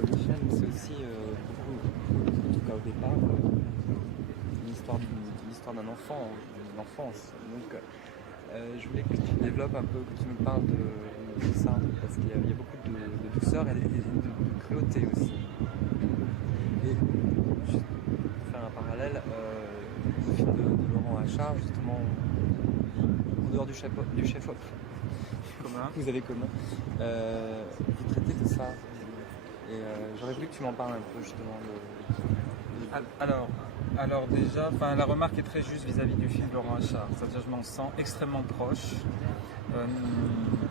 le film, c'est aussi, en tout cas au départ, l'histoire d'un enfant, d'une enfance. Donc, je voulais que tu développes un peu, que tu nous parles de ça, parce qu'il y a beaucoup de douceur et de cruauté aussi. Et juste pour faire un parallèle, le film de Laurent Achard, justement, en dehors du chef-op Commun. que vous avez commun, vous traitez de ça. Et j'aurais voulu que tu m'en parles un peu justement Alors déjà, la remarque est très juste vis-à-vis du film de Laurent Achard. C'est-à-dire je m'en sens extrêmement proche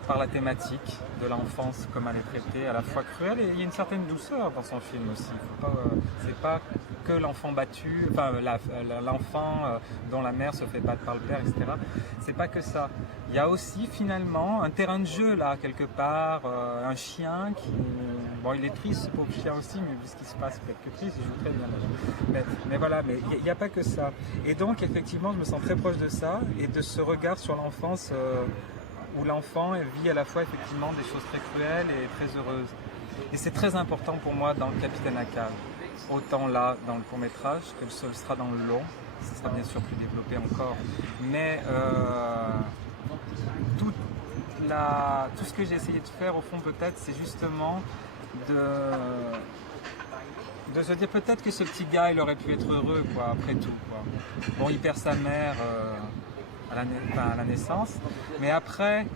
par la thématique de l'enfance, comme elle est traitée, à la fois cruelle et il y a une certaine douceur dans son film aussi. C'est pas que l'enfant battu, l'enfant dont la mère se fait battre par le père, etc. C'est pas que ça. Il y a aussi finalement un terrain de jeu là quelque part, un chien qui, bon il est triste ce pauvre chien aussi, mais vu ce qui se passe peut-être que triste, il joue très bien. Mais voilà, mais il n'y a pas que ça. Et donc effectivement je me sens très proche de ça et de ce regard sur l'enfance où l'enfant vit à la fois effectivement des choses très cruelles et très heureuses. Et c'est très important pour moi dans le Capitaine Ahab, autant là dans le court-métrage que ce sera dans le long. Ça sera bien sûr plus développé encore. Mais tout ce que j'ai essayé de faire au fond peut-être c'est justement de se dire peut-être que ce petit gars il aurait pu être heureux quoi, après tout quoi. Bon il perd sa mère à la naissance, mais après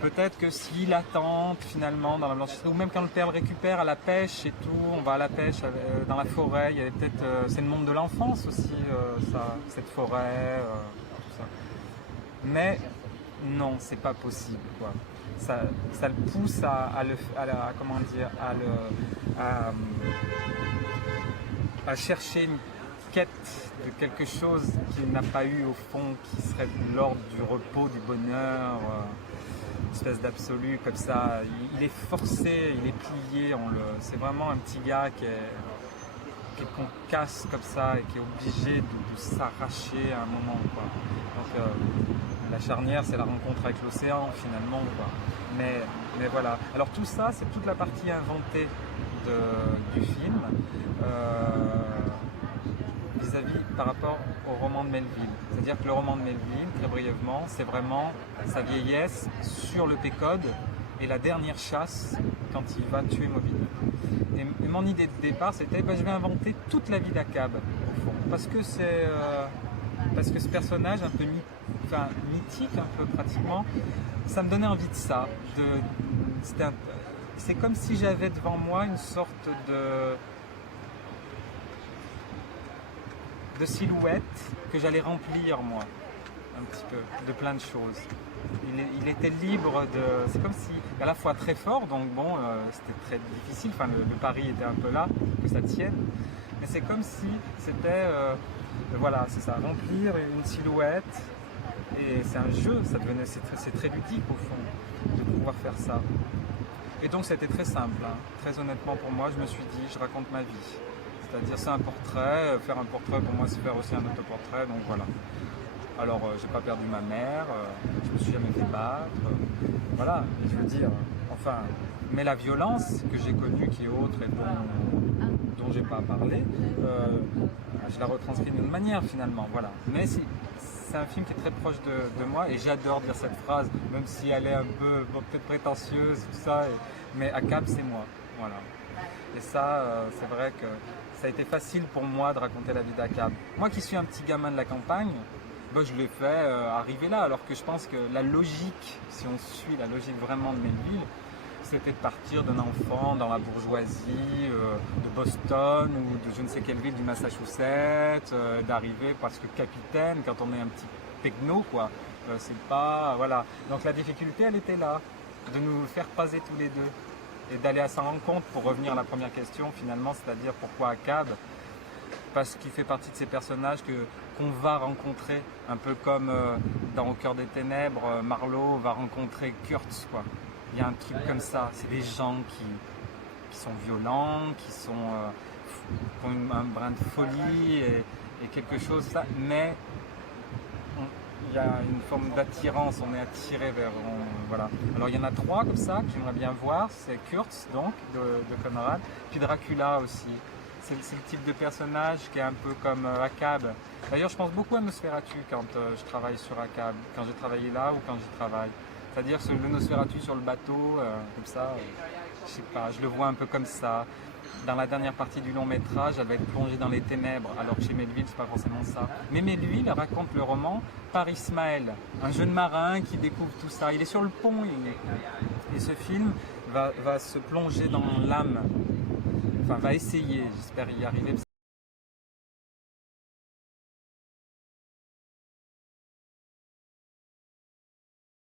peut-être que s'il attend finalement dans la blanchisserie, ou même quand le père le récupère à la pêche et tout, on va à la pêche dans la forêt, il y a peut-être c'est le monde de l'enfance aussi cette forêt, tout ça. Mais non, c'est pas possible quoi. Ça le pousse à chercher une quête de quelque chose qu'il n'a pas eu au fond, qui serait de l'ordre du repos, du bonheur, une espèce d'absolu comme ça. Il est forcé, il est plié, c'est vraiment un petit gars qu'on casse comme ça et qui est obligé de s'arracher à un moment quoi. Donc la charnière c'est la rencontre avec l'océan finalement quoi. Mais voilà. Alors tout ça c'est toute la partie inventée du film vis-à-vis par rapport au roman de Melville. C'est-à-dire que le roman de Melville, très brièvement, c'est vraiment sa vieillesse sur le Pécode et la dernière chasse quand il va tuer Moby Dick. Et mon idée de départ c'était je vais inventer toute la vie d'Ahab au fond. Parce que ce personnage un peu mythique un peu pratiquement, ça me donnait envie de ça. C'est comme si j'avais devant moi une sorte de silhouette que j'allais remplir moi, un petit peu, de plein de choses. Il était libre c'est comme si, à la fois très fort, donc bon, c'était très difficile, le pari était un peu là, que ça tienne, mais c'est comme si c'était, voilà, c'est ça, remplir une silhouette, et c'est un jeu, c'est très ludique au fond, de pouvoir faire ça. Et donc c'était très simple, hein. Très honnêtement pour moi, je me suis dit, je raconte ma vie. C'est-à-dire c'est un portrait, faire un portrait pour moi c'est faire aussi un autoportrait, donc voilà. Alors j'ai pas perdu ma mère, je me suis jamais fait battre, voilà, et je veux dire, mais la violence que j'ai connue qui est autre et dont j'ai pas parlé, je la retranscris d'une manière finalement, voilà. Mais c'est un film qui est très proche de moi et j'adore dire cette phrase, même si elle est un peu peut-être prétentieuse, tout ça, mais Ahab c'est moi, voilà. Et ça, c'est vrai que ça a été facile pour moi de raconter la vie d'Ahab. Moi qui suis un petit gamin de la campagne, je l'ai fait arriver là, alors que je pense que la logique, si on suit la logique vraiment de Melville, c'était de partir d'un enfant dans la bourgeoisie de Boston ou de je ne sais quelle ville du Massachusetts, d'arriver parce que capitaine, quand on est un petit pecno, quoi, c'est pas... Voilà. Donc la difficulté, elle était là, de nous faire passer tous les deux. Et d'aller à sa rencontre pour revenir à la première question finalement, c'est-à-dire pourquoi Ahab? Parce qu'il fait partie de ces personnages qu'on va rencontrer, un peu comme dans Au cœur des ténèbres, Marlowe va rencontrer Kurtz, quoi. Il y a un truc comme ça, c'est des gens qui sont violents, qui ont un brin de folie et quelque chose, ça, mais il y a une forme d'attirance, on est attiré vers... voilà. Alors il y en a 3 comme ça que j'aimerais bien voir, c'est Kurtz donc, de Conrad, puis Dracula aussi. C'est le type de personnage qui est un peu comme Akkad. D'ailleurs je pense beaucoup à Nosferatu quand je travaille sur Akkad, quand j'ai travaillé là ou quand j'y travaille. C'est-à-dire le Nosferatu sur le bateau, comme ça, je sais pas, je le vois un peu comme ça. Dans la dernière partie du long métrage, elle va être plongée dans les ténèbres, alors que chez Melville, c'est pas forcément ça. Mais Melville raconte le roman par Ismaël, un jeune marin qui découvre tout ça. Il est sur le pont et ce film va se plonger dans l'âme, enfin va essayer, j'espère y arriver.